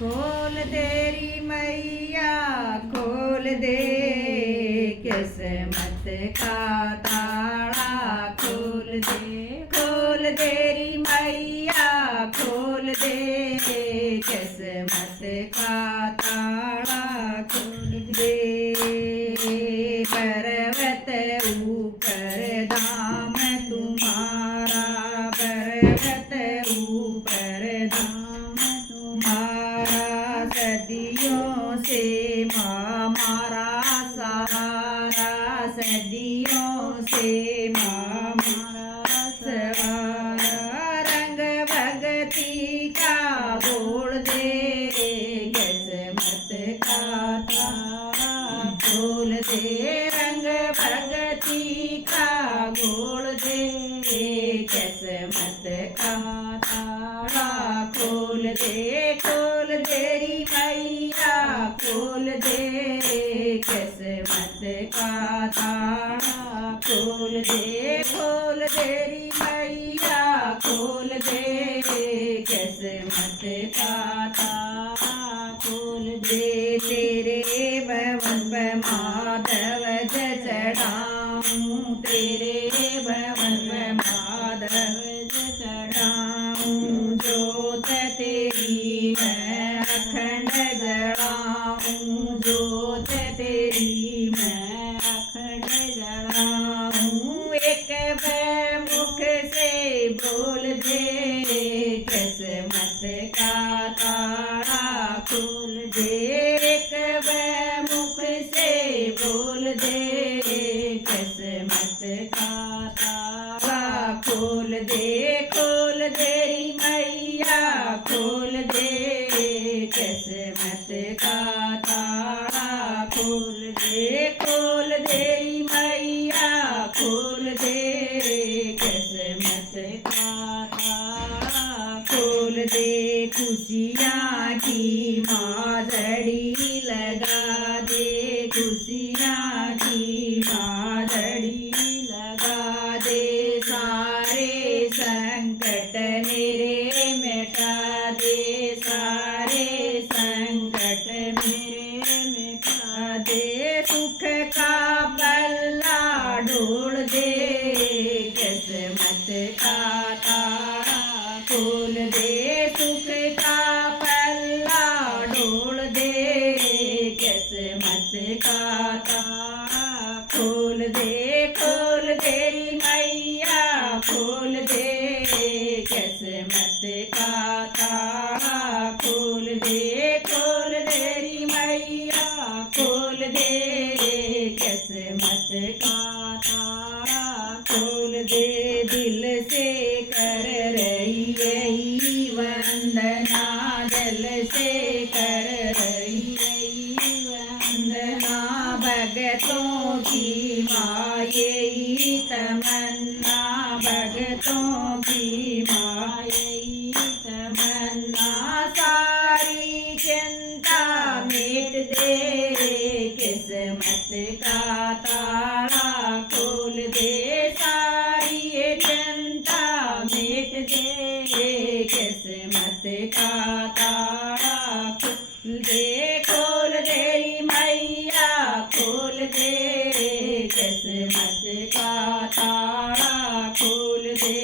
खोल तेरी मैया खोल दे किस्मत का ताला खोल तेरी मैया खोल दे किस्मत का ताला खोल दे। पर्वत ऊपर धाम तुम्हारा पर्वत ऊपर धाम तुम्हारा सदियों से हमारा सहारा सदियों से हमारा सहारा रंग भगती का बोल दे किस्मत का ताला खोल दे रंग भगती का गोल दे किस्मत का ताला खोल तेरी मैया खोल दे किस्मत का ताला खोल तेरी मैया खोल दे किस्मत का ताला खोल दे। तेरे भवन पे माधव चढ़ाऊं तेरे भवन पे माधव चढ़ाऊं जोत तेरी मैं अखंड जलाऊं जोत तेरी मैं अखंड जलाऊं एक मुख से बोल दे किस्मत का ताला खोल दे एक मुख से बोल दे किस्मत का ताला खोल तेरी मैया खोल दे किस्मत का ताला खोल तेरी मैया खोल दे किस्मत का ताला खोल दे। खुशियाँ की मादड़ी लगा दे खुशियाँ की मादड़ी लगा दे सारे संकट मेरे मिटा दे सारे संकट मेरे मिटा दे सुख का पल्ला ढोल दे किस्मत का ताला खोल दे सुख का पल्ला ढोल दे किस्मत का ताला खोल तेरी मैया खोल दे किस्मत का ताला खोल तेरी मैया खोल दे किस्मत का ताला खोल दे। दिल से कर रही यही वंदना दिल से कर रही यही वंदना भगतों की माँ यही तमन्ना भगतों की माँ यही तमन्ना सारी चिंता मिट दे किस्मत का ताला खोल दे सारी चिंता मिट दे